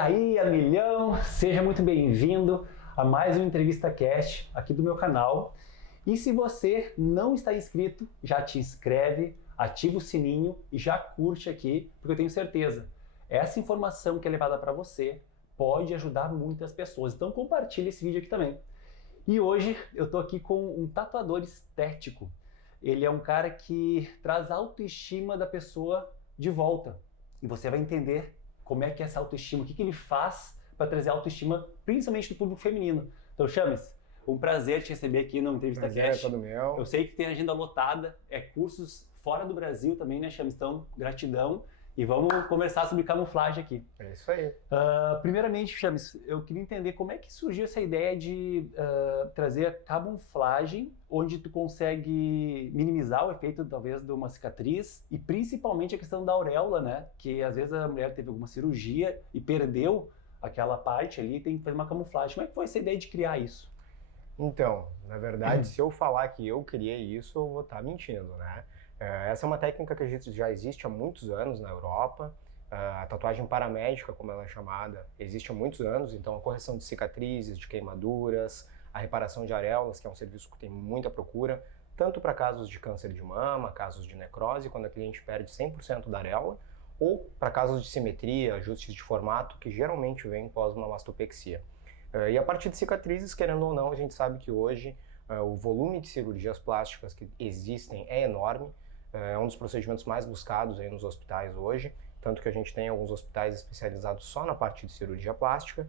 aí, amilhão, seja muito bem-vindo a mais uma Entrevista Cast aqui do meu canal. E se você não está inscrito, já te inscreve, ativa o sininho e já curte aqui, porque eu tenho certeza, essa informação que é levada para você pode ajudar muitas pessoas. Então compartilhe esse vídeo aqui também. E hoje eu estou aqui com um tatuador estético. Ele é um cara que traz a autoestima da pessoa de volta. E você vai entender como é que é essa autoestima, o que ele faz para trazer autoestima, principalmente do público feminino. Então, Chames, um prazer te receber aqui no Entrevista Cast. Prazer é todo meu. Eu sei que tem agenda lotada, cursos fora do Brasil também, né, Chames? Então, gratidão. E vamos conversar sobre camuflagem aqui. É isso aí. Primeiramente, Chames, eu queria entender como é que surgiu essa ideia de trazer a camuflagem, onde tu consegue minimizar o efeito, talvez, de uma cicatriz, e principalmente a questão da auréola, né? Que às vezes a mulher teve alguma cirurgia e perdeu aquela parte ali e tem que fazer uma camuflagem. Como é que foi essa ideia de criar isso? Então, na verdade, se eu falar que eu criei isso, eu vou estar mentindo, né? Essa é uma técnica que já existe há muitos anos na Europa. A tatuagem paramédica, como ela é chamada, existe há muitos anos. Então, a correção de cicatrizes, de queimaduras, a reparação de areolas, que é um serviço que tem muita procura, tanto para casos de câncer de mama, casos de necrose, quando a cliente perde 100% da areola, ou para casos de simetria, ajustes de formato, que geralmente vêm pós uma mastopexia. E a partir de cicatrizes, querendo ou não, a gente sabe que hoje o volume de cirurgias plásticas que existem é enorme. É um dos procedimentos mais buscados aí nos hospitais hoje, tanto que a gente tem alguns hospitais especializados só na parte de cirurgia plástica.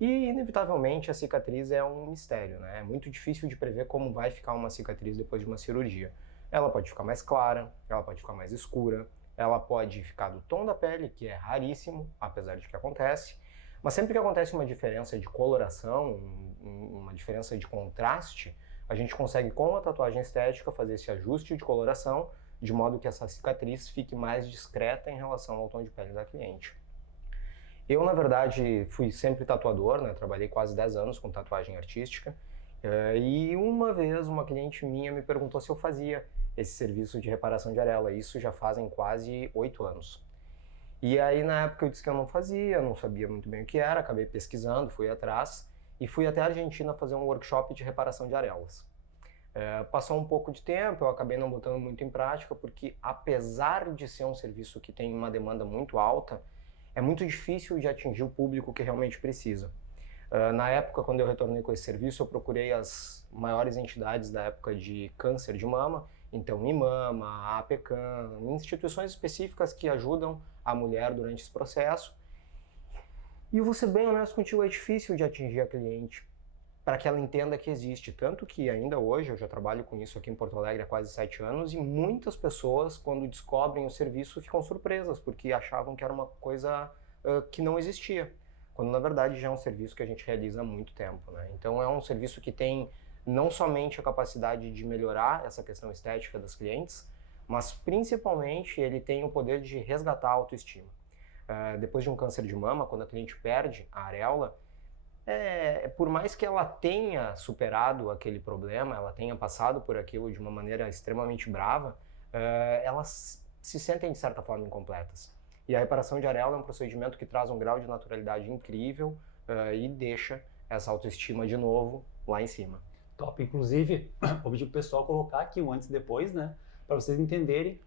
E, inevitavelmente, a cicatriz é um mistério, né? É muito difícil de prever como vai ficar uma cicatriz depois de uma cirurgia. Ela pode ficar mais clara, ela pode ficar mais escura, ela pode ficar do tom da pele, que é raríssimo, apesar de que acontece. Mas sempre que acontece uma diferença de coloração, uma diferença de contraste, a gente consegue, com a tatuagem estética, fazer esse ajuste de coloração, de modo que essa cicatriz fique mais discreta em relação ao tom de pele da cliente. Eu, na verdade, fui sempre tatuador, né? Trabalhei quase 10 anos com tatuagem artística, e uma vez uma cliente minha me perguntou se eu fazia esse serviço de reparação de areola. Isso já fazem quase 8 anos. E aí, na época, eu disse que eu não fazia, não sabia muito bem o que era, acabei pesquisando, fui atrás e fui até a Argentina fazer um workshop de reparação de areolas. Passou um pouco de tempo, eu acabei não botando muito em prática, porque apesar de ser um serviço que tem uma demanda muito alta, é muito difícil de atingir o público que realmente precisa. Na época, quando eu retornei com esse serviço, eu procurei as maiores entidades da época de câncer de mama, então IMAMA, a APECAM, instituições específicas que ajudam a mulher durante esse processo. E eu vou ser bem honesto contigo, é difícil de atingir a cliente para que ela entenda que existe. Tanto que ainda hoje, eu já trabalho com isso aqui em Porto Alegre há quase 7 anos, e muitas pessoas, quando descobrem o serviço, ficam surpresas, porque achavam que era uma coisa que não existia, quando na verdade já é um serviço que a gente realiza há muito tempo, né? Então é um serviço que tem não somente a capacidade de melhorar essa questão estética das clientes, mas principalmente ele tem o poder de resgatar a autoestima. Depois de um câncer de mama, quando a cliente perde a areola, por mais que ela tenha superado aquele problema, ela tenha passado por aquilo de uma maneira extremamente brava, elas se sentem de certa forma incompletas. E a reparação de areola é um procedimento que traz um grau de naturalidade incrível e deixa essa autoestima de novo lá em cima. Top. Inclusive, vou pedir pro pessoal colocar aqui um antes e depois, né? Para vocês entenderem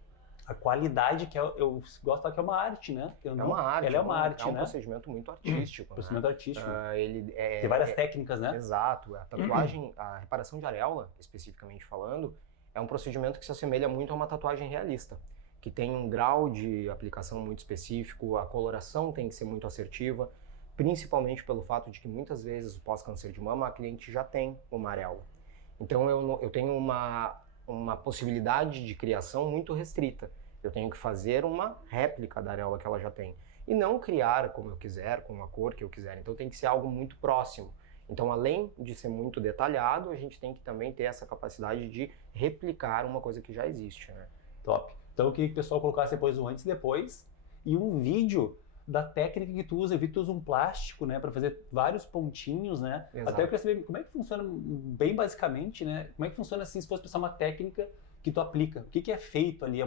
a qualidade que eu gosto de falar que é uma arte, né? Uma arte. Ela é uma arte, né? Um procedimento muito artístico. Procedimento artístico. Ele tem várias técnicas, né? Exato. A tatuagem, a reparação de areola, especificamente falando, é um procedimento que se assemelha muito a uma tatuagem realista, que tem um grau de aplicação muito específico, a coloração tem que ser muito assertiva, principalmente pelo fato de que muitas vezes, pós-câncer de mama, a cliente já tem uma areola. Então eu tenho uma possibilidade de criação muito restrita. Eu tenho que fazer uma réplica da areola que ela já tem. E não criar como eu quiser, com a cor que eu quiser. Então tem que ser algo muito próximo. Então, além de ser muito detalhado, a gente tem que também ter essa capacidade de replicar uma coisa que já existe, né? Top. Então eu queria que o pessoal colocasse depois o antes e depois, e um vídeo da técnica que tu usa. Eu vi que tu usa um plástico, né, para fazer vários pontinhos, né? Exato. Até eu queria saber como é que funciona, bem basicamente, né? Como é que funciona assim, se fosse pensar uma técnica que tu aplica? O que é feito ali?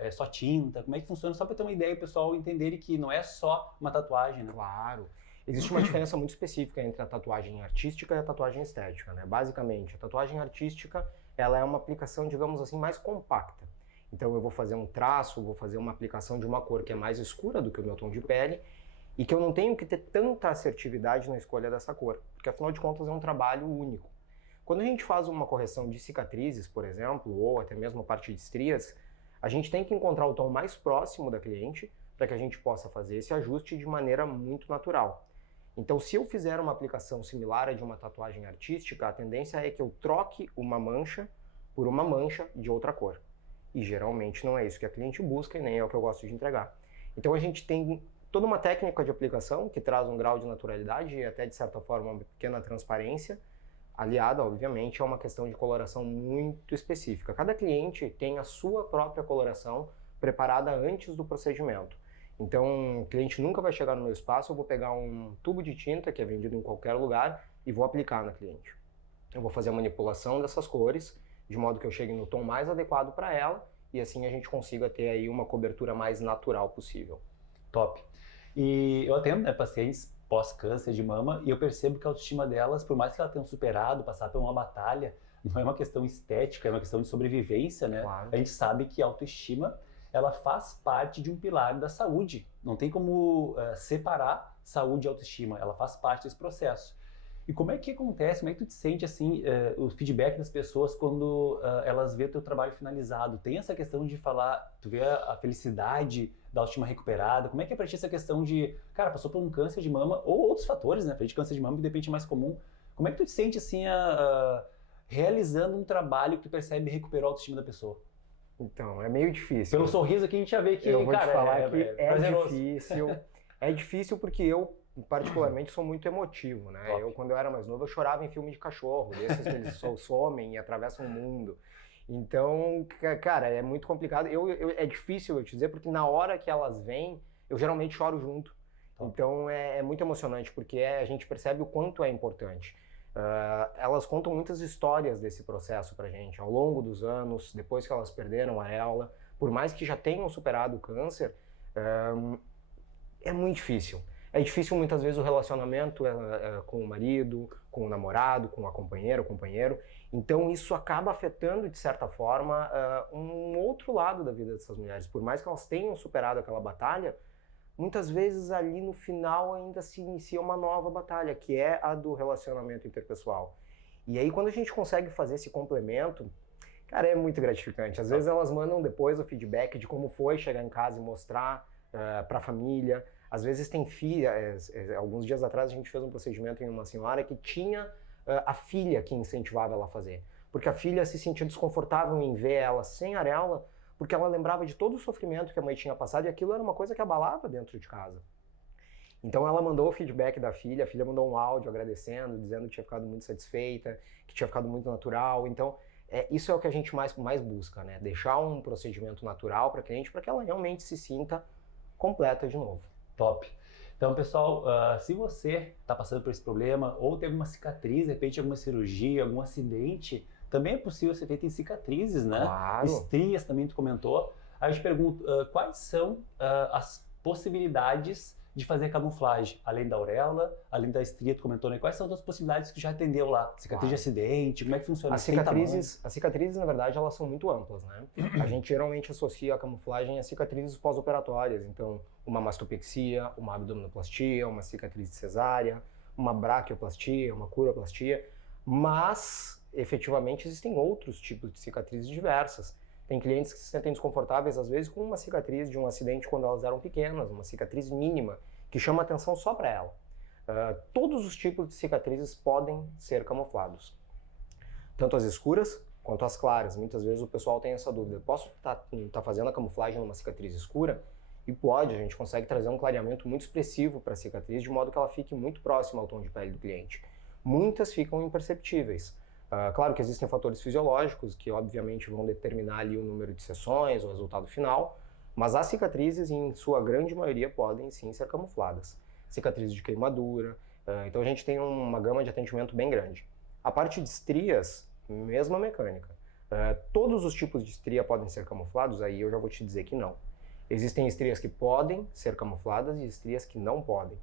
É só tinta? Como é que funciona? Só para ter uma ideia e o pessoal entenderem que não é só uma tatuagem, né? Claro. Existe uma diferença muito específica entre a tatuagem artística e a tatuagem estética, né? Basicamente, a tatuagem artística, ela é uma aplicação, digamos assim, mais compacta. Então eu vou fazer um traço, vou fazer uma aplicação de uma cor que é mais escura do que o meu tom de pele e que eu não tenho que ter tanta assertividade na escolha dessa cor, porque afinal de contas é um trabalho único. Quando a gente faz uma correção de cicatrizes, por exemplo, ou até mesmo a parte de estrias, a gente tem que encontrar o tom mais próximo da cliente para que a gente possa fazer esse ajuste de maneira muito natural. Então, se eu fizer uma aplicação similar à de uma tatuagem artística, a tendência é que eu troque uma mancha por uma mancha de outra cor. E geralmente não é isso que a cliente busca e nem é o que eu gosto de entregar. Então a gente tem toda uma técnica de aplicação que traz um grau de naturalidade e até de certa forma uma pequena transparência, aliada obviamente a uma questão de coloração muito específica. Cada cliente tem a sua própria coloração preparada antes do procedimento. Então o cliente nunca vai chegar no meu espaço, eu vou pegar um tubo de tinta que é vendido em qualquer lugar e vou aplicar na cliente. Eu vou fazer a manipulação dessas cores, de modo que eu chegue no tom mais adequado para ela e assim a gente consiga ter aí uma cobertura mais natural possível. Top. E eu atendo, né, pacientes pós-câncer de mama e eu percebo que a autoestima delas, por mais que elas tenham superado, passado por uma batalha, não é uma questão estética, é uma questão de sobrevivência, né? Claro. A gente sabe que a autoestima, ela faz parte de um pilar da saúde. Não tem como separar saúde e autoestima, ela faz parte desse processo. E como é que acontece, como é que tu te sente assim, o feedback das pessoas quando elas vêem o teu trabalho finalizado? Tem essa questão de falar, tu vê a felicidade da autoestima recuperada, como é que é pra ti essa questão de, cara, passou por um câncer de mama, ou outros fatores, né, de câncer de mama que de repente é mais comum, como é que tu te sente assim, realizando um trabalho que tu percebe recuperou a autoestima da pessoa? Então, é meio difícil. Pelo sorriso aqui a gente já vê que, eu vou cara, te falar que prazeroso. difícil. É difícil porque eu, particularmente, sou muito emotivo, né? Top. Eu, quando eu era mais novo, eu chorava em filme de cachorro, desses que eles somem e atravessam o mundo. Então, cara, é muito complicado. É difícil eu te dizer, porque na hora que elas vêm, eu geralmente choro junto. Top. Então, é muito emocionante, porque a gente percebe o quanto é importante. Elas contam muitas histórias desse processo pra gente, ao longo dos anos, depois que elas perderam a areola, por mais que já tenham superado o câncer, é muito difícil. É difícil muitas vezes o relacionamento com o marido, com o namorado, com a companheira, o companheiro. Então isso acaba afetando, de certa forma, um outro lado da vida dessas mulheres. Por mais que elas tenham superado aquela batalha, muitas vezes ali no final ainda se inicia uma nova batalha, que é a do relacionamento interpessoal. E aí quando a gente consegue fazer esse complemento, cara, é muito gratificante. Às vezes elas mandam depois o feedback de como foi chegar em casa e mostrar para a família. Às vezes tem filha, alguns dias atrás a gente fez um procedimento em uma senhora que tinha a filha que incentivava ela a fazer. Porque a filha se sentia desconfortável em ver ela sem areola, porque ela lembrava de todo o sofrimento que a mãe tinha passado e aquilo era uma coisa que abalava dentro de casa. Então ela mandou o feedback da filha, a filha mandou um áudio agradecendo, dizendo que tinha ficado muito satisfeita, que tinha ficado muito natural. Então isso é o que a gente mais busca, né? Deixar um procedimento natural para a cliente, para que ela realmente se sinta completa de novo. Top. Então, pessoal, se você está passando por esse problema ou tem alguma cicatriz, de repente alguma cirurgia, algum acidente, também é possível ser feito em cicatrizes, né? Claro. Estrias também tu comentou. Aí eu te pergunto, quais são as possibilidades de fazer camuflagem? Além da auréola, além da estria, tu comentou, né? Quais são as possibilidades que tu já atendeu lá? Cicatriz de acidente, como é que funciona? As cicatrizes, na verdade, elas são muito amplas, né? A gente geralmente associa a camuflagem a cicatrizes pós-operatórias. Então, uma mastopexia, uma abdominoplastia, uma cicatriz de cesárea, uma braquioplastia, uma curoplastia. Mas, efetivamente, existem outros tipos de cicatrizes diversas. Tem clientes que se sentem desconfortáveis, às vezes, com uma cicatriz de um acidente quando elas eram pequenas, uma cicatriz mínima, que chama atenção só para ela. Todos os tipos de cicatrizes podem ser camuflados. Tanto as escuras quanto as claras. Muitas vezes o pessoal tem essa dúvida. Posso estar fazendo a camuflagem numa cicatriz escura? E pode, a gente consegue trazer um clareamento muito expressivo para a cicatriz, de modo que ela fique muito próxima ao tom de pele do cliente. Muitas ficam imperceptíveis. Claro que existem fatores fisiológicos que obviamente vão determinar ali o número de sessões, o resultado final, mas as cicatrizes, em sua grande maioria, podem sim ser camufladas. Cicatrizes de queimadura, então a gente tem uma gama de atendimento bem grande. A parte de estrias, mesma mecânica. Todos os tipos de estria podem ser camuflados, aí eu já vou te dizer que não. Existem estrias que podem ser camufladas e estrias que não podem.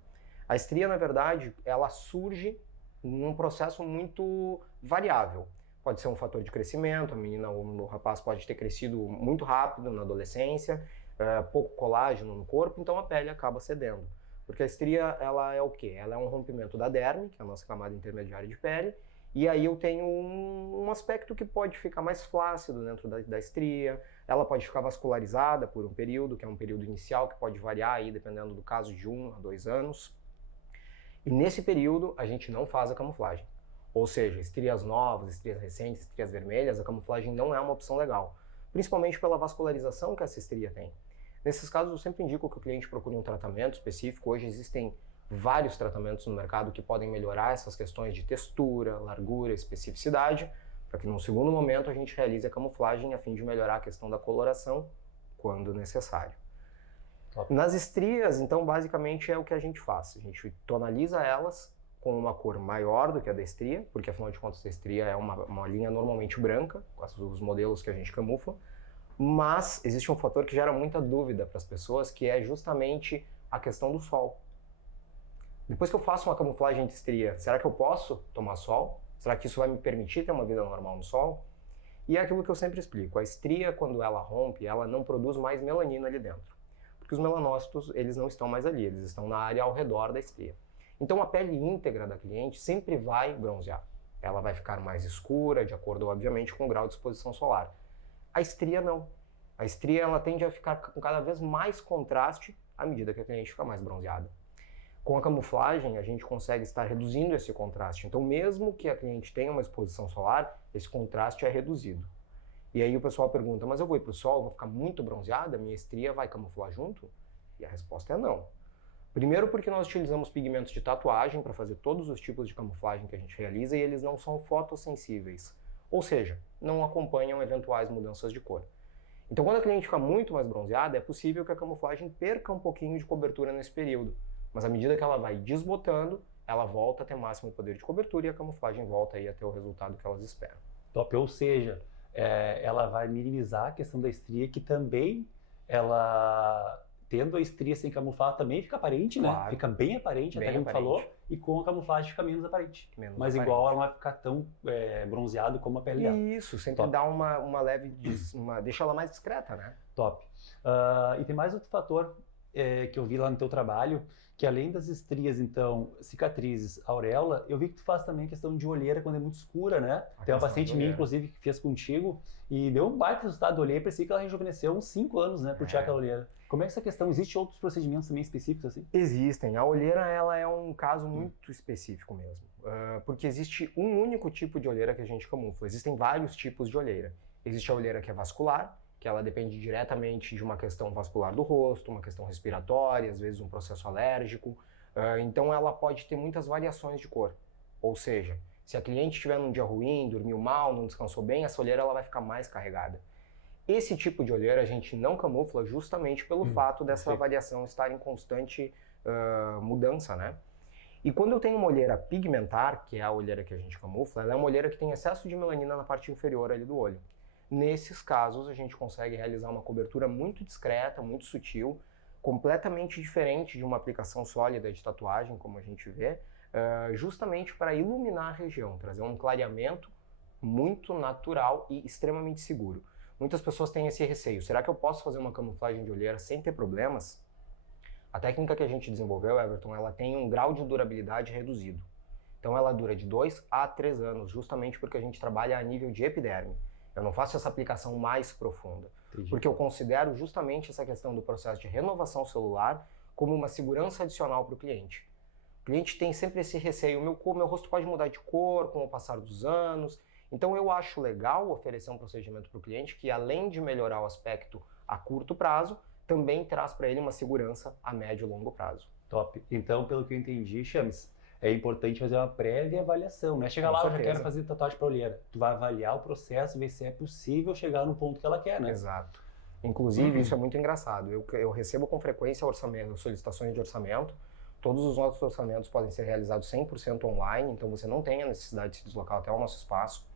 A estria, na verdade, ela surge num processo muito variável. Pode ser um fator de crescimento, a menina ou o rapaz pode ter crescido muito rápido na adolescência, pouco colágeno no corpo, então a pele acaba cedendo. Porque a estria, ela é o quê? Ela é um rompimento da derme, que é a nossa camada intermediária de pele, e aí eu tenho um aspecto que pode ficar mais flácido dentro da estria, ela pode ficar vascularizada por um período, que é um período inicial, que pode variar aí, dependendo do caso, de 1 a 2 anos. E nesse período, a gente não faz a camuflagem. Ou seja, estrias novas, estrias recentes, estrias vermelhas, a camuflagem não é uma opção legal, principalmente pela vascularização que essa estria tem. Nesses casos, eu sempre indico que o cliente procure um tratamento específico. Hoje existem vários tratamentos no mercado que podem melhorar essas questões de textura, largura, especificidade, para que num segundo momento a gente realize a camuflagem a fim de melhorar a questão da coloração quando necessário. Top. Nas estrias, então, basicamente é o que a gente faz. A gente tonaliza elas com uma cor maior do que a da estria, porque afinal de contas a estria é uma linha normalmente branca, com os modelos que a gente camufla, mas existe um fator que gera muita dúvida para as pessoas, que é justamente a questão do sol. Depois que eu faço uma camuflagem de estria, será que eu posso tomar sol? Será que isso vai me permitir ter uma vida normal no sol? E é aquilo que eu sempre explico, a estria, quando ela rompe, ela não produz mais melanina ali dentro, porque os melanócitos, eles não estão mais ali, eles estão na área ao redor da estria. Então a pele íntegra da cliente sempre vai bronzear. Ela vai ficar mais escura, de acordo, obviamente, com o grau de exposição solar. A estria não. A estria ela tende a ficar com cada vez mais contraste à medida que a cliente fica mais bronzeada. Com a camuflagem, a gente consegue estar reduzindo esse contraste. Então, mesmo que a cliente tenha uma exposição solar, esse contraste é reduzido. E aí o pessoal pergunta, mas eu vou ir para o sol, vou ficar muito bronzeada, minha estria vai camuflar junto? E a resposta é não. Primeiro porque nós utilizamos pigmentos de tatuagem para fazer todos os tipos de camuflagem que a gente realiza e eles não são fotossensíveis, ou seja, não acompanham eventuais mudanças de cor. Então quando a cliente fica muito mais bronzeada, é possível que a camuflagem perca um pouquinho de cobertura nesse período, mas à medida que ela vai desbotando, ela volta a ter máximo poder de cobertura e a camuflagem volta aí a ter o resultado que elas esperam. Top, ou seja, ela vai minimizar a questão da estria, que também ela... Tendo a estria sem camuflar também fica aparente, claro, né? Fica bem aparente, bem até como falou, e com a camuflagem fica menos aparente. Mas aparente. Igual ela não vai ficar tão bronzeado como a pele dela. Isso, sempre dá uma leve, deixa ela mais discreta, né? Top. E tem mais outro fator que eu vi lá no teu trabalho, que além das estrias, então, cicatrizes, auréola, eu vi que tu faz também questão de olheira quando é muito escura, né? Tem uma paciente minha, inclusive, que fez contigo e deu um baita resultado da olheira, parecia que ela rejuvenesceu uns 5 anos, né, por tirar aquela olheira. Como é que essa questão? Existem outros procedimentos também específicos assim? Existem. A olheira, ela é um caso muito específico mesmo, porque existe um único tipo de olheira que a gente camufla. Existem vários tipos de olheira. Existe a olheira que é vascular, que ela depende diretamente de uma questão vascular do rosto, uma questão respiratória, às vezes um processo alérgico. Então ela pode ter muitas variações de cor. Ou seja, se a cliente estiver num dia ruim, dormiu mal, não descansou bem, essa olheira ela vai ficar mais carregada. Esse tipo de olheira a gente não camufla justamente pelo fato dessa variação estar em constante mudança, né? E quando eu tenho uma olheira pigmentar, que é a olheira que a gente camufla, ela é uma olheira que tem excesso de melanina na parte inferior ali do olho. Nesses casos, a gente consegue realizar uma cobertura muito discreta, muito sutil, completamente diferente de uma aplicação sólida de tatuagem, como a gente vê, justamente para iluminar a região, trazer um clareamento muito natural e extremamente seguro. Muitas pessoas têm esse receio. Será que eu posso fazer uma camuflagem de olheira sem ter problemas? A técnica que a gente desenvolveu, Everton, ela tem um grau de durabilidade reduzido. Então ela dura de 2 a 3 anos, justamente porque a gente trabalha a nível de epiderme. Eu não faço essa aplicação mais profunda, porque eu considero justamente essa questão do processo de renovação celular como uma segurança adicional para o cliente. O cliente tem sempre esse receio, meu rosto pode mudar de cor com o passar dos anos, então eu acho legal oferecer um procedimento para o cliente que, além de melhorar o aspecto a curto prazo, também traz para ele uma segurança a médio e longo prazo. Top. Então, pelo que eu entendi, Chames, é importante fazer uma prévia avaliação, não é chegar lá, eu já quero fazer tatuagem para olheira. Tu vai avaliar o processo, ver se é possível chegar no ponto que ela quer, né? Exato. Inclusive, isso é muito engraçado. Eu recebo com frequência solicitações de orçamento. Todos os nossos orçamentos podem ser realizados 100% online, então você não tem a necessidade de se deslocar até o nosso espaço.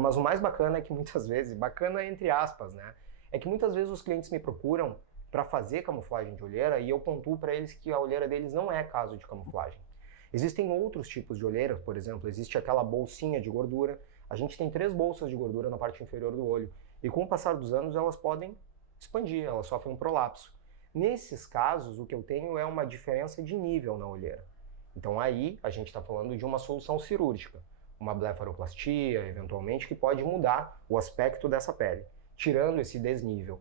Mas o mais bacana é que muitas vezes, bacana entre aspas, né? É que muitas vezes os clientes me procuram para fazer camuflagem de olheira e eu pontuo para eles que a olheira deles não é caso de camuflagem. Existem outros tipos de olheira, por exemplo, existe aquela bolsinha de gordura. A gente tem 3 bolsas de gordura na parte inferior do olho e com o passar dos anos elas podem expandir, elas sofrem um prolapso. Nesses casos, o que eu tenho é uma diferença de nível na olheira. Então aí a gente está falando de uma solução cirúrgica, uma blefaroplastia, eventualmente, que pode mudar o aspecto dessa pele, tirando esse desnível.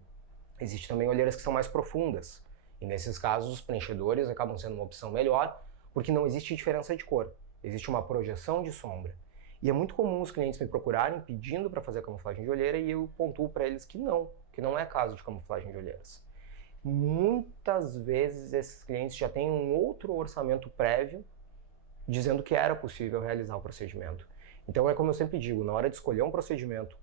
Existem também olheiras que são mais profundas, e nesses casos os preenchedores acabam sendo uma opção melhor, porque não existe diferença de cor, existe uma projeção de sombra. E é muito comum os clientes me procurarem pedindo para fazer camuflagem de olheira e eu pontuo para eles que não é caso de camuflagem de olheiras. Muitas vezes esses clientes já têm um outro orçamento prévio dizendo que era possível realizar o procedimento. Então é como eu sempre digo, na hora de escolher um procedimento,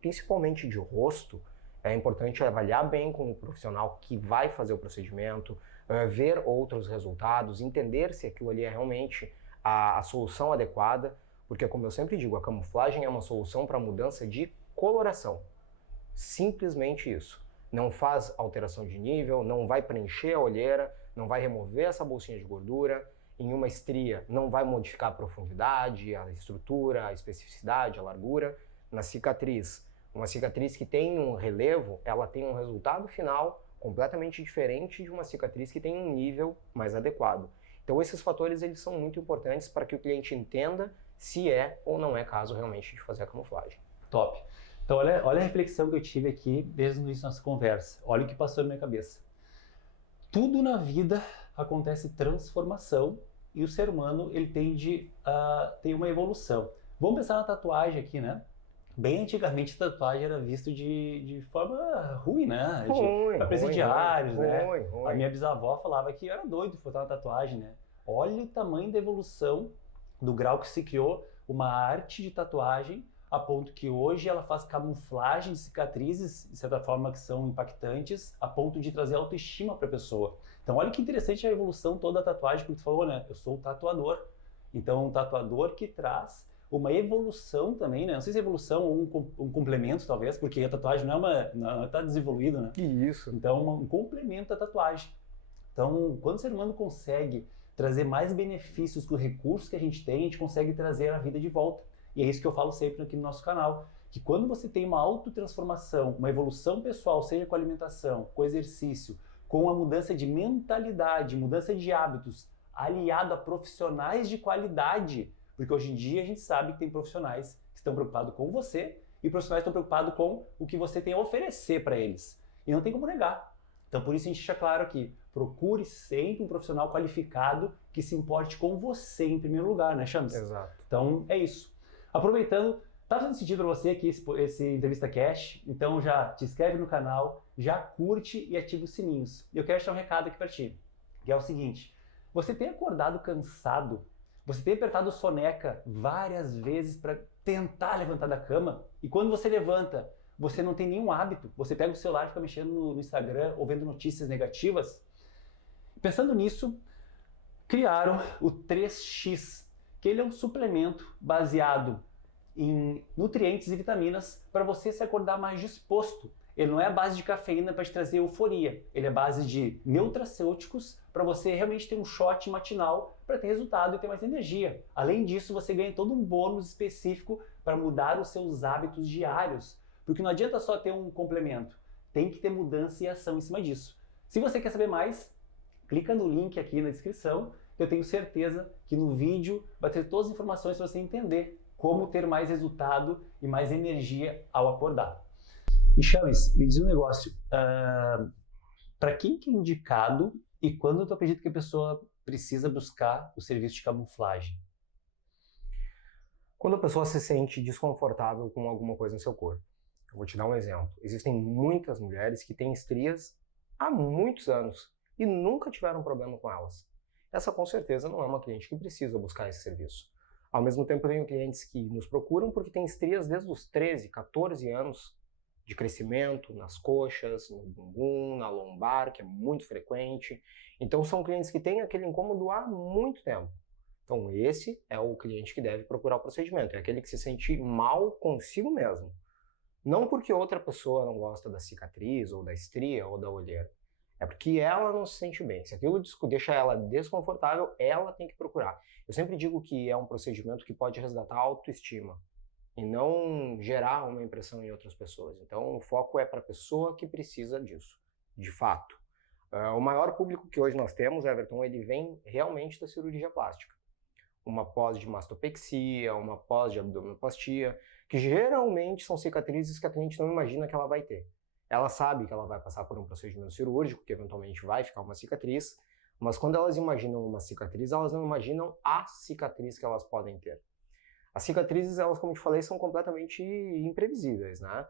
principalmente de rosto, é importante avaliar bem com o profissional que vai fazer o procedimento, ver outros resultados, entender se aquilo ali é realmente a solução adequada, porque como eu sempre digo, a camuflagem é uma solução para mudança de coloração. Simplesmente isso. Não faz alteração de nível, não vai preencher a olheira, não vai remover essa bolsinha de gordura. Em uma estria, não vai modificar a profundidade, a estrutura, a especificidade, a largura. Na cicatriz, uma cicatriz que tem um relevo, ela tem um resultado final completamente diferente de uma cicatriz que tem um nível mais adequado. Então esses fatores eles são muito importantes para que o cliente entenda se é ou não é caso realmente de fazer a camuflagem. Top. Então olha a reflexão que eu tive aqui desde o início da nossa conversa. Olha o que passou na minha cabeça. Tudo na vida acontece transformação e o ser humano ele tende a ter uma evolução. Vamos pensar na tatuagem aqui, né? Bem antigamente a tatuagem era vista de forma ruim, né? Para presidiários, né? A minha bisavó falava que era doido botar uma tatuagem, né? Olha o tamanho da evolução do grau que se criou uma arte de tatuagem a ponto que hoje ela faz camuflagem de cicatrizes, de certa forma, que são impactantes, a ponto de trazer autoestima para a pessoa. Então olha que interessante a evolução toda da tatuagem, porque tu falou, né? Eu sou um tatuador. Então um tatuador que traz uma evolução também, né? Não sei se é evolução ou um complemento, talvez, porque a tatuagem não está desenvolvida, né? Isso. Então um complemento da tatuagem. Então quando o ser humano consegue trazer mais benefícios com os recursos que a gente tem, a gente consegue trazer a vida de volta. E é isso que eu falo sempre aqui no nosso canal, que quando você tem uma autotransformação, uma evolução pessoal, seja com alimentação, com exercício, com a mudança de mentalidade, mudança de hábitos, aliado a profissionais de qualidade, porque hoje em dia a gente sabe que tem profissionais que estão preocupados com você e profissionais que estão preocupados com o que você tem a oferecer para eles. E não tem como negar. Então por isso a gente deixa claro aqui, procure sempre um profissional qualificado que se importe com você em primeiro lugar, né, Chams? Exato. Então é isso. Aproveitando, tá fazendo sentido para você aqui esse Entrevista Cash? Então já te inscreve no canal, já curte e ativa os sininhos. E eu quero deixar um recado aqui para ti, que é o seguinte, você tem acordado cansado, você tem apertado soneca várias vezes para tentar levantar da cama e quando você levanta, você não tem nenhum hábito, você pega o celular e fica mexendo no Instagram ou vendo notícias negativas? Pensando nisso, criaram o 3X, que ele é um suplemento baseado em nutrientes e vitaminas para você se acordar mais disposto. Ele não é a base de cafeína para te trazer euforia, ele é a base de nutracêuticos para você realmente ter um shot matinal para ter resultado e ter mais energia. Além disso, você ganha todo um bônus específico para mudar os seus hábitos diários, porque não adianta só ter um complemento, tem que ter mudança e ação em cima disso. Se você quer saber mais, clica no link aqui na descrição, eu tenho certeza que no vídeo vai ter todas as informações para você entender como ter mais resultado e mais energia ao acordar. E Chames, me diz um negócio, para quem que é indicado e quando tu acredita que a pessoa precisa buscar o serviço de camuflagem? Quando a pessoa se sente desconfortável com alguma coisa no seu corpo. Eu vou te dar um exemplo. Existem muitas mulheres que têm estrias há muitos anos e nunca tiveram problema com elas. Essa com certeza não é uma cliente que precisa buscar esse serviço. Ao mesmo tempo, eu tenho clientes que nos procuram porque têm estrias desde os 13, 14 anos de crescimento nas coxas, no bumbum, na lombar, que é muito frequente. Então são clientes que têm aquele incômodo há muito tempo. Então esse é o cliente que deve procurar o procedimento, é aquele que se sente mal consigo mesmo. Não porque outra pessoa não gosta da cicatriz, ou da estria, ou da olheira. É porque ela não se sente bem. Se aquilo deixa ela desconfortável, ela tem que procurar. Eu sempre digo que é um procedimento que pode resgatar a autoestima e não gerar uma impressão em outras pessoas. Então, o foco é para a pessoa que precisa disso, de fato. O maior público que hoje nós temos, Everton, ele vem realmente da cirurgia plástica. Uma pós de mastopexia, uma pós de abdominoplastia, que geralmente são cicatrizes que a cliente não imagina que ela vai ter. Ela sabe que ela vai passar por um procedimento cirúrgico, que eventualmente vai ficar uma cicatriz, mas quando elas imaginam uma cicatriz, elas não imaginam a cicatriz que elas podem ter. As cicatrizes, elas, como eu te falei, são completamente imprevisíveis, né?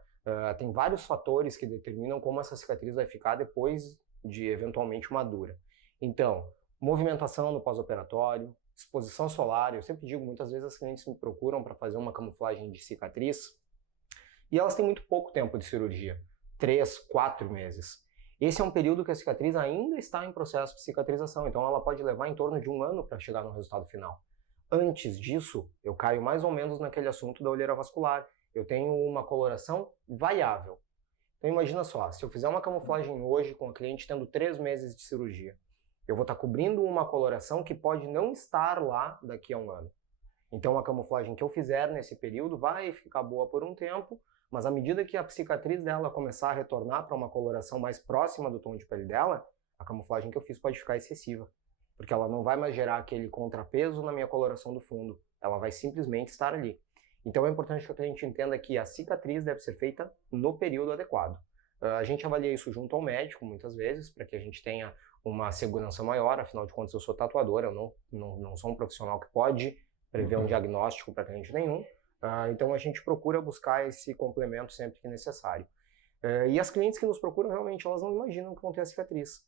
Tem vários fatores que determinam como essa cicatriz vai ficar depois de, eventualmente, uma dura. Então, movimentação no pós-operatório, exposição solar. Eu sempre digo, muitas vezes as clientes me procuram para fazer uma camuflagem de cicatriz e elas têm muito pouco tempo de cirurgia, 3, 4 meses. Esse é um período que a cicatriz ainda está em processo de cicatrização, então ela pode levar em torno de 1 ano para chegar no resultado final. Antes disso, eu caio mais ou menos naquele assunto da olheira vascular. Eu tenho uma coloração variável. Então imagina só, se eu fizer uma camuflagem hoje com a cliente tendo 3 meses de cirurgia, eu vou estar cobrindo uma coloração que pode não estar lá daqui a 1 ano. Então a camuflagem que eu fizer nesse período vai ficar boa por um tempo, mas à medida que a cicatriz dela começar a retornar para uma coloração mais próxima do tom de pele dela, a camuflagem que eu fiz pode ficar excessiva, porque ela não vai mais gerar aquele contrapeso na minha coloração do fundo, ela vai simplesmente estar ali. Então é importante que a gente entenda que a cicatriz deve ser feita no período adequado. A gente avalia isso junto ao médico, muitas vezes, para que a gente tenha uma segurança maior. Afinal de contas, eu sou tatuador, eu não sou um profissional que pode prever um diagnóstico para cliente nenhum. Então a gente procura buscar esse complemento sempre que necessário. E as clientes que nos procuram, realmente, elas não imaginam que vão ter a cicatriz,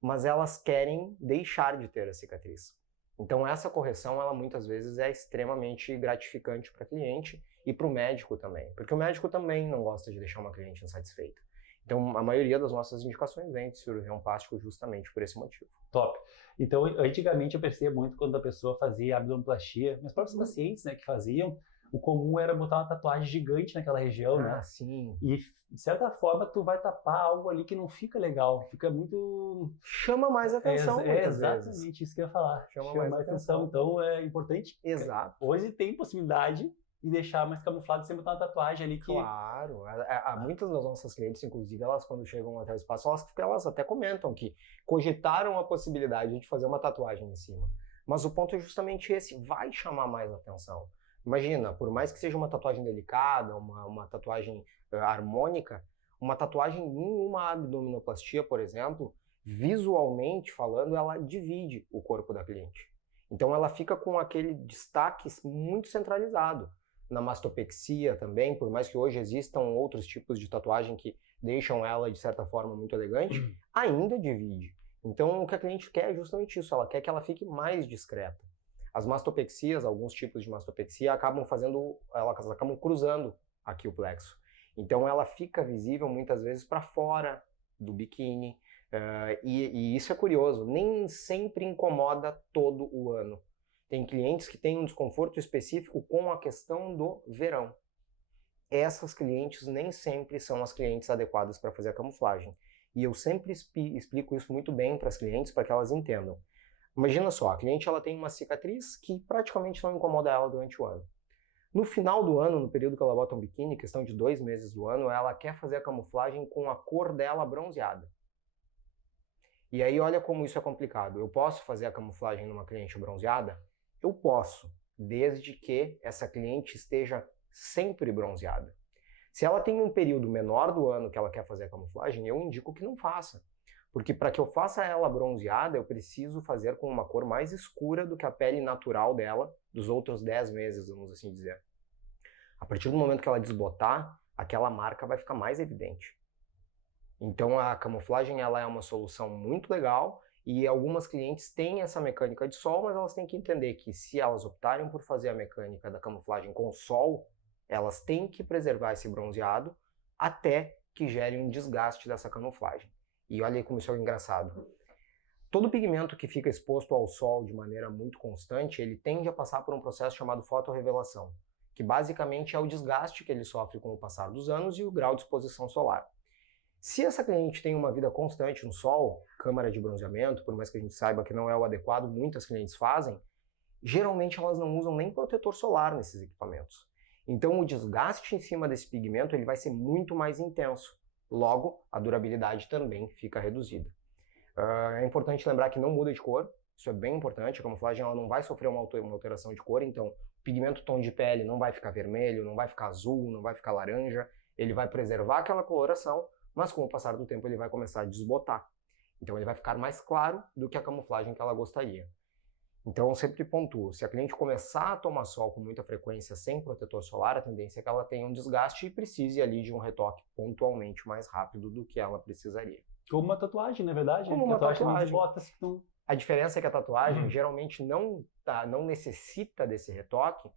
mas elas querem deixar de ter a cicatriz. Então essa correção, ela muitas vezes é extremamente gratificante para a cliente e para o médico também, porque o médico também não gosta de deixar uma cliente insatisfeita. Então a maioria das nossas indicações vem de cirurgião plástico justamente por esse motivo. Top. Então antigamente eu percebia muito quando a pessoa fazia abdominoplastia, meus próprios pacientes, né, que faziam, o comum era botar uma tatuagem gigante naquela região, né? Sim. E, de certa forma, tu vai tapar algo ali que não fica legal. Fica muito... Chama mais atenção, muitas exatamente vezes. isso que eu ia falar. Chama mais mais atenção. Então, é importante... Exato. Hoje tem possibilidade de deixar mais camuflado sem botar uma tatuagem ali que... Claro. Muitas das nossas clientes, inclusive, elas quando chegam até o espaço, elas até comentam que cogitaram a possibilidade de fazer uma tatuagem em cima. Mas o ponto é justamente esse. Vai chamar mais atenção. Imagina, por mais que seja uma tatuagem delicada, uma tatuagem harmônica, uma tatuagem em uma abdominoplastia, por exemplo, visualmente falando, ela divide o corpo da cliente. Então ela fica com aquele destaque muito centralizado. Na mastopexia também, por mais que hoje existam outros tipos de tatuagem que deixam ela, de certa forma, muito elegante, ainda divide. Então o que a cliente quer é justamente isso, ela quer que ela fique mais discreta. As mastopexias, alguns tipos de mastopexia, elas acabam cruzando aqui o plexo. Então ela fica visível muitas vezes para fora do biquíni. E isso é curioso, nem sempre incomoda todo o ano. Tem clientes que têm um desconforto específico com a questão do verão. Essas clientes nem sempre são as clientes adequadas para fazer a camuflagem. E eu sempre explico isso muito bem para as clientes para que elas entendam. Imagina só, a cliente ela tem uma cicatriz que praticamente não incomoda ela durante o ano. No final do ano, no período que ela bota um biquíni, questão de 2 meses do ano, ela quer fazer a camuflagem com a cor dela bronzeada. E aí olha como isso é complicado. Eu posso fazer a camuflagem numa cliente bronzeada? Eu posso, desde que essa cliente esteja sempre bronzeada. Se ela tem um período menor do ano que ela quer fazer a camuflagem, eu indico que não faça. Porque para que eu faça ela bronzeada, eu preciso fazer com uma cor mais escura do que a pele natural dela dos outros 10 meses, vamos assim dizer. A partir do momento que ela desbotar, aquela marca vai ficar mais evidente. Então a camuflagem ela é uma solução muito legal e algumas clientes têm essa mecânica de sol, mas elas têm que entender que se elas optarem por fazer a mecânica da camuflagem com sol, elas têm que preservar esse bronzeado até que gere um desgaste dessa camuflagem. E olha aí como isso é engraçado. Todo pigmento que fica exposto ao sol de maneira muito constante, ele tende a passar por um processo chamado fotorrevelação, que basicamente é o desgaste que ele sofre com o passar dos anos e o grau de exposição solar. Se essa cliente tem uma vida constante no sol, câmara de bronzeamento, por mais que a gente saiba que não é o adequado, muitas clientes fazem, geralmente elas não usam nem protetor solar nesses equipamentos. Então o desgaste em cima desse pigmento ele vai ser muito mais intenso. Logo, a durabilidade também fica reduzida. É importante lembrar que não muda de cor, isso é bem importante, a camuflagem ela não vai sofrer uma alteração de cor, então o pigmento tom de pele não vai ficar vermelho, não vai ficar azul, não vai ficar laranja, ele vai preservar aquela coloração, mas com o passar do tempo ele vai começar a desbotar. Então ele vai ficar mais claro do que a camuflagem que ela gostaria. Então eu sempre pontuo, se a cliente começar a tomar sol com muita frequência sem protetor solar, a tendência é que ela tenha um desgaste e precise ali de um retoque pontualmente mais rápido do que ela precisaria. Como uma tatuagem, na verdade. Como uma tatuagem. Botas que estão... A diferença é que a tatuagem geralmente não necessita desse retoque,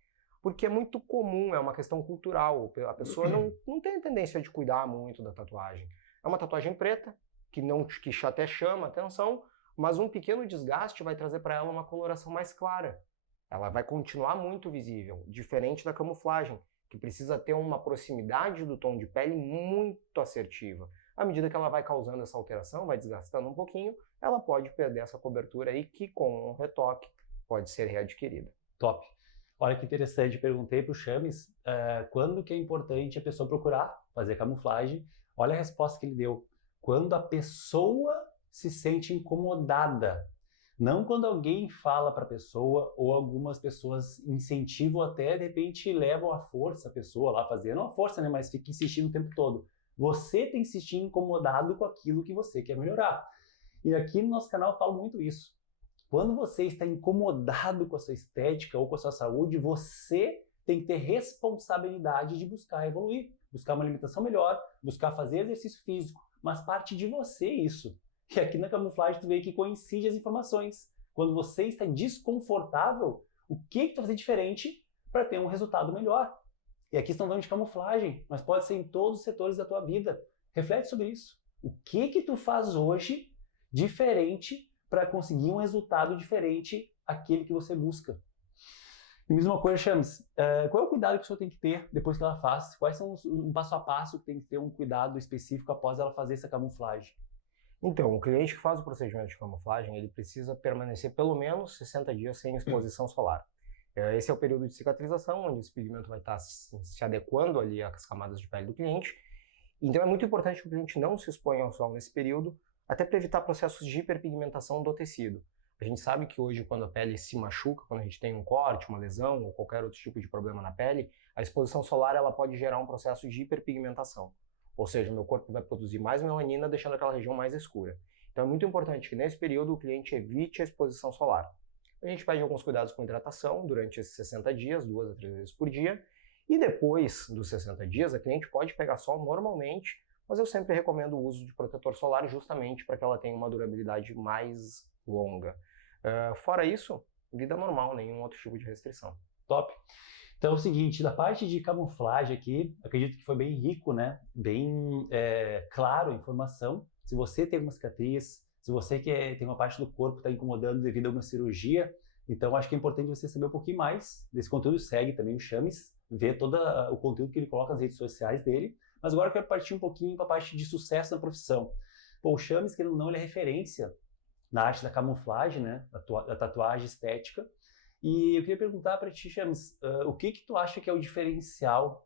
porque é muito comum, é uma questão cultural. A pessoa não tem a tendência de cuidar muito da tatuagem. É uma tatuagem preta, que até chama atenção, mas um pequeno desgaste vai trazer para ela uma coloração mais clara. Ela vai continuar muito visível, diferente da camuflagem, que precisa ter uma proximidade do tom de pele muito assertiva. À medida que ela vai causando essa alteração, vai desgastando um pouquinho, ela pode perder essa cobertura aí que com um retoque pode ser readquirida. Top. Olha que interessante, perguntei para o Chames quando que é importante a pessoa procurar fazer camuflagem. Olha a resposta que ele deu. Quando a pessoa se sente incomodada. Não quando alguém fala para a pessoa ou algumas pessoas incentivam até, de repente levam à força a pessoa lá a fazer. Não a força, né, mas fica insistindo o tempo todo. Você tem que se sentir incomodado com aquilo que você quer melhorar. E aqui no nosso canal eu falo muito isso. Quando você está incomodado com a sua estética ou com a sua saúde, você tem que ter responsabilidade de buscar evoluir, buscar uma alimentação melhor, buscar fazer exercício físico, mas parte de você isso. E aqui na camuflagem tu vê que coincide as informações. Quando você está desconfortável, o que tu vai fazer diferente para ter um resultado melhor? E aqui estão falando de camuflagem, mas pode ser em todos os setores da tua vida. Reflete sobre isso. O que tu faz hoje diferente para conseguir um resultado diferente àquele que você busca? E mesma coisa, Chames, qual é o cuidado que a pessoa tem que ter depois que ela faz? Quais são um passo a passo que tem que ter um cuidado específico após ela fazer essa camuflagem? Então, o cliente que faz o procedimento de camuflagem, ele precisa permanecer pelo menos 60 dias sem exposição solar. Esse é o período de cicatrização, onde esse pigmento vai estar se adequando ali às camadas de pele do cliente. Então é muito importante que o cliente não se exponha ao sol nesse período, até para evitar processos de hiperpigmentação do tecido. A gente sabe que hoje, quando a pele se machuca, quando a gente tem um corte, uma lesão ou qualquer outro tipo de problema na pele, a exposição solar ela pode gerar um processo de hiperpigmentação. Ou seja, meu corpo vai produzir mais melanina, deixando aquela região mais escura. Então é muito importante que nesse período o cliente evite a exposição solar. A gente pede alguns cuidados com hidratação durante esses 60 dias, 2 a 3 vezes por dia. E depois dos 60 dias, a cliente pode pegar sol normalmente, mas eu sempre recomendo o uso de protetor solar justamente para que ela tenha uma durabilidade mais longa. Fora isso, vida normal, nenhum outro tipo de restrição. Top! Então é o seguinte, da parte de camuflagem aqui, acredito que foi bem rico, né? Bem claro a informação. Se você tem uma cicatriz, se você tem uma parte do corpo que está incomodando devido a alguma cirurgia, então acho que é importante você saber um pouquinho mais desse conteúdo. Segue também o Chames, vê todo o conteúdo que ele coloca nas redes sociais dele. Mas agora eu quero partir um pouquinho para a parte de sucesso na profissão. Pô, o Chames, querendo ou não, ele é referência na arte da camuflagem, né? Da tatuagem estética. E eu queria perguntar para ti, Chames, o que tu acha que é o diferencial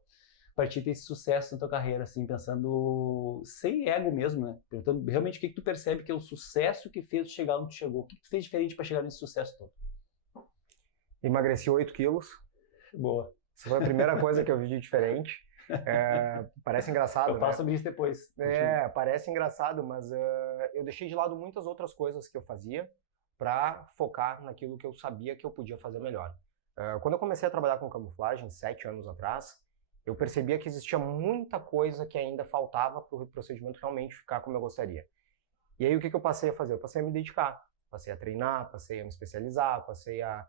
para ti ter esse sucesso na tua carreira, assim, pensando sem ego mesmo, né? Perguntando realmente o que tu percebe que é o sucesso que fez tu chegar onde tu chegou. O que tu fez diferente para chegar nesse sucesso todo? Emagreci 8 quilos. Boa. Essa foi a primeira coisa que eu vi de diferente. Parece engraçado, eu falo sobre isso depois. Parece engraçado, mas eu deixei de lado muitas outras coisas que eu fazia para focar naquilo que eu sabia que eu podia fazer melhor. Quando eu comecei a trabalhar com camuflagem, 7 anos atrás, eu percebia que existia muita coisa que ainda faltava para o procedimento realmente ficar como eu gostaria. E aí o que eu passei a fazer? Eu passei a me dedicar, passei a treinar, passei a me especializar, passei a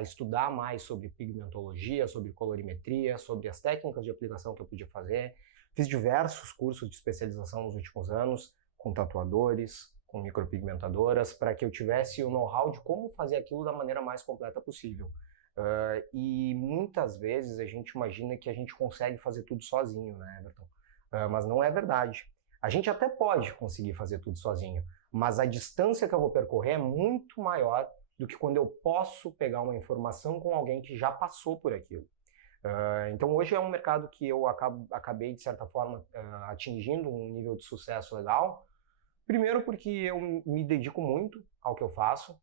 estudar mais sobre pigmentologia, sobre colorimetria, sobre as técnicas de aplicação que eu podia fazer. Fiz diversos cursos de especialização nos últimos anos, com tatuadores, com micropigmentadoras, para que eu tivesse o know-how de como fazer aquilo da maneira mais completa possível. E muitas vezes a gente imagina que a gente consegue fazer tudo sozinho, né, Everton? Mas não é verdade. A gente até pode conseguir fazer tudo sozinho, mas a distância que eu vou percorrer é muito maior do que quando eu posso pegar uma informação com alguém que já passou por aquilo. Então hoje é um mercado que eu acabei, de certa forma, atingindo um nível de sucesso legal. Primeiro porque eu me dedico muito ao que eu faço.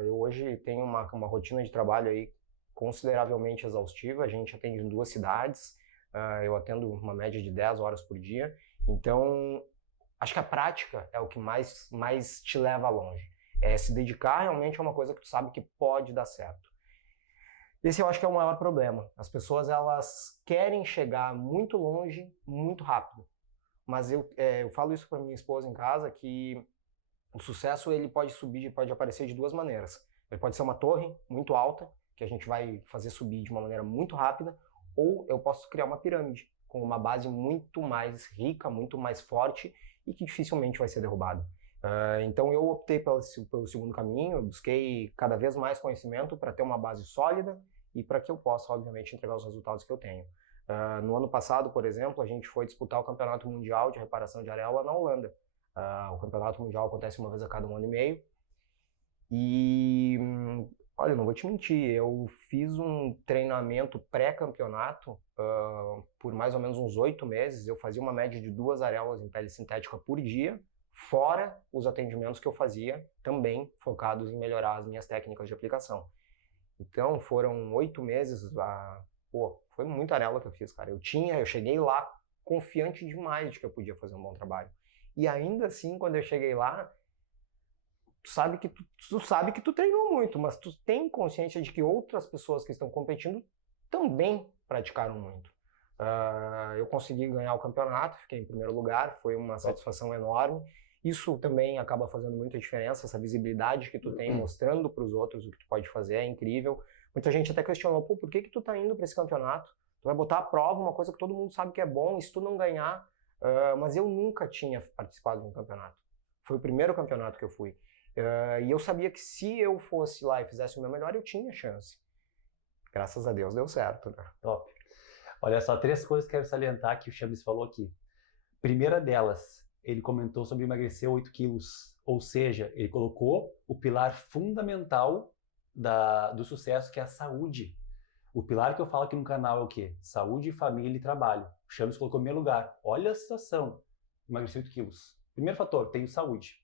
Eu hoje tenho uma rotina de trabalho aí consideravelmente exaustiva. A gente atende em 2 cidades. Eu atendo uma média de 10 horas por dia. Então, acho que a prática é o que mais te leva longe. É se dedicar realmente a uma coisa que tu sabe que pode dar certo. Esse eu acho que é o maior problema. As pessoas, elas querem chegar muito longe, muito rápido. Mas eu falo isso para minha esposa em casa, que o sucesso ele pode aparecer de 2 maneiras. Ele pode ser uma torre muito alta, que a gente vai fazer subir de uma maneira muito rápida, ou eu posso criar uma pirâmide com uma base muito mais rica, muito mais forte e que dificilmente vai ser derrubada. Então eu optei pelo segundo caminho, eu busquei cada vez mais conhecimento para ter uma base sólida e para que eu possa, obviamente, entregar os resultados que eu tenho. No ano passado, por exemplo, a gente foi disputar o Campeonato Mundial de Reparação de Areola na Holanda. O Campeonato Mundial acontece uma vez a cada 1 ano e meio. E, olha, eu não vou te mentir, eu fiz um treinamento pré-campeonato por mais ou menos uns 8 meses. Eu fazia uma média de 2 areolas em pele sintética por dia, fora os atendimentos que eu fazia, também focados em melhorar as minhas técnicas de aplicação. Então, foram 8 meses, foi muita areola que eu fiz, cara. Eu cheguei lá confiante demais de que eu podia fazer um bom trabalho. E ainda assim, quando eu cheguei lá, tu sabe que tu treinou muito, mas tu tem consciência de que outras pessoas que estão competindo também praticaram muito. Eu consegui ganhar o campeonato, fiquei em primeiro lugar, foi uma satisfação enorme. Isso também acaba fazendo muita diferença, essa visibilidade que tu tem mostrando para os outros o que tu pode fazer é incrível. Muita gente até questionou, por que tu tá indo para esse campeonato? Tu vai botar à prova uma coisa que todo mundo sabe que é bom, e se tu não ganhar... mas eu nunca tinha participado de um campeonato. Foi o primeiro campeonato que eu fui. E eu sabia que se eu fosse lá e fizesse o meu melhor, eu tinha chance. Graças a Deus deu certo, né? Top. Olha só, 3 coisas que eu quero salientar que o Chames falou aqui. Primeira delas, ele comentou sobre emagrecer 8 quilos. Ou seja, ele colocou o pilar fundamental do sucesso, que é a saúde. O pilar que eu falo aqui no canal é o quê? Saúde, família e trabalho. O Chames colocou em primeiro lugar. Olha a situação. Emagrecer 8 quilos. Primeiro fator, tenho saúde.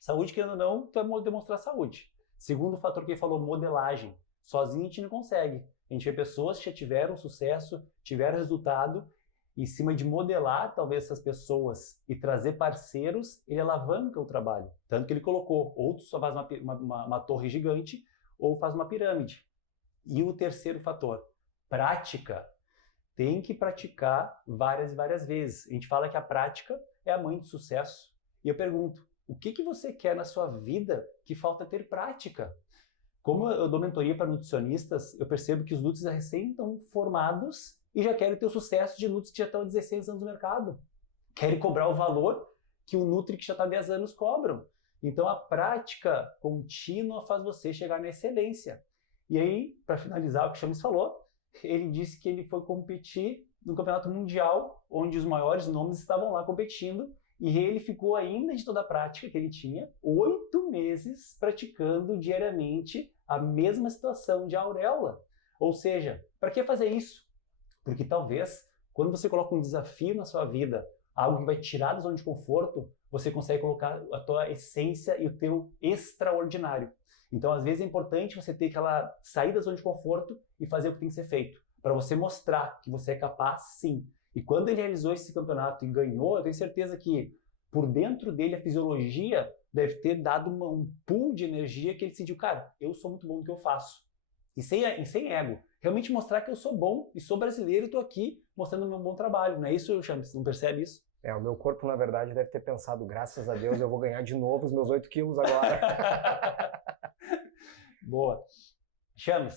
Saúde, querendo ou não, tu vai demonstrar saúde. Segundo fator que ele falou, modelagem. Sozinho a gente não consegue. A gente vê pessoas que já tiveram sucesso, tiveram resultado, e em cima de modelar talvez essas pessoas e trazer parceiros, ele alavanca o trabalho. Tanto que ele colocou, ou tu só faz uma torre gigante, ou faz uma pirâmide. E o terceiro fator, prática. Tem que praticar várias e várias vezes. A gente fala que a prática é a mãe do sucesso. E eu pergunto, o que você quer na sua vida que falta ter prática? Como eu dou mentoria para nutricionistas, eu percebo que os nutris recém estão formados e já querem ter o sucesso de nutris que já estão há 16 anos no mercado. Querem cobrar o valor que o nutri que já está há 10 anos cobram. Então a prática contínua faz você chegar na excelência. E aí, para finalizar o que o Chames falou, ele disse que ele foi competir no Campeonato Mundial, onde os maiores nomes estavam lá competindo, e ele ficou ainda de toda a prática que ele tinha, 8 meses praticando diariamente a mesma situação de auréola. Ou seja, para que fazer isso? Porque talvez, quando você coloca um desafio na sua vida, algo que vai te tirar da zona de conforto, você consegue colocar a tua essência e o teu extraordinário. Então, às vezes, é importante você ter aquela sair da zona de conforto e fazer o que tem que ser feito, para você mostrar que você é capaz, sim. E quando ele realizou esse campeonato e ganhou, eu tenho certeza que por dentro dele a fisiologia deve ter dado um pool de energia que ele sentiu, cara, eu sou muito bom no que eu faço. E sem ego. Realmente mostrar que eu sou bom e sou brasileiro e estou aqui mostrando o meu bom trabalho. Não é isso, Chames? Não percebe isso? O meu corpo, na verdade, deve ter pensado, graças a Deus, eu vou ganhar de novo os meus 8 quilos agora. Boa. Chames,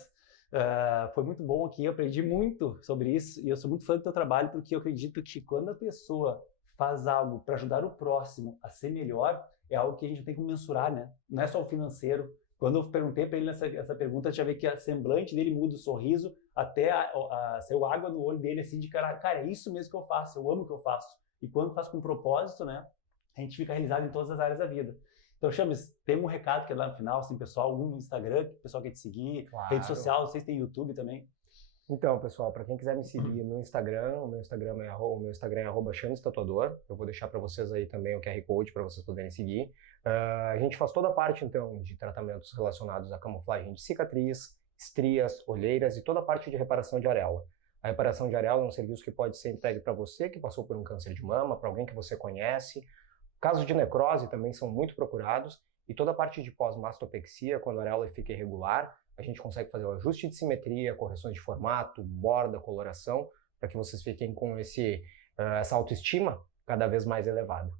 foi muito bom aqui, eu aprendi muito sobre isso e eu sou muito fã do teu trabalho porque eu acredito que quando a pessoa faz algo para ajudar o próximo a ser melhor, é algo que a gente tem que mensurar, né? Não é só o financeiro. Quando eu perguntei para ele essa pergunta, já vi que a semblante dele muda, o sorriso, até saiu água no olho dele, assim, de cara, é isso mesmo que eu faço, eu amo o que eu faço. e quando faz com propósito, né, a gente fica realizado em todas as áreas da vida. Então, Chames, tem um recado que é lá no final, assim, pessoal, no Instagram, que o pessoal quer te seguir, Claro. rede social, vocês têm YouTube também. Então, pessoal, para quem quiser me seguir no Instagram, o meu Instagram é @chamestatuador. Eu vou deixar para vocês aí também o QR Code para vocês poderem seguir. A gente faz toda a parte, então, de tratamentos relacionados à camuflagem de cicatriz, estrias, olheiras e toda a parte de reparação de areola. A reparação de areola é um serviço que pode ser entregue para você que passou por um câncer de mama, para alguém que você conhece. Casos de necrose também são muito procurados. E toda a parte de pós-mastopexia, quando a areola fica irregular, a gente consegue fazer o ajuste de simetria, correções de formato, borda, coloração, para que vocês fiquem com essa autoestima cada vez mais elevada.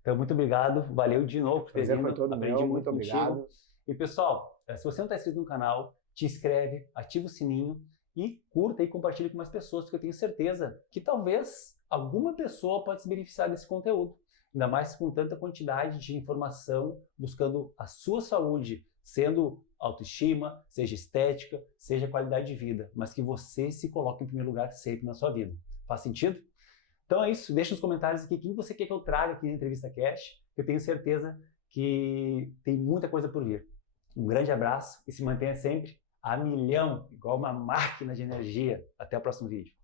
Então, muito obrigado. Valeu de novo por ter vindo. Foi todo Aprendi meu, muito obrigado. Contigo. E, pessoal, se você não está inscrito no canal, te inscreve, ativa o sininho e curta e compartilha com mais pessoas, porque eu tenho certeza que talvez alguma pessoa pode se beneficiar desse conteúdo. Ainda mais com tanta quantidade de informação, buscando a sua saúde, sendo autoestima, seja estética, seja qualidade de vida, mas que você se coloque em primeiro lugar sempre na sua vida. Faz sentido? Então é isso, deixa nos comentários aqui quem você quer que eu traga aqui na Entrevista Cash, que eu tenho certeza que tem muita coisa por vir. Um grande abraço e se mantenha sempre a milhão, igual uma máquina de energia. Até o próximo vídeo.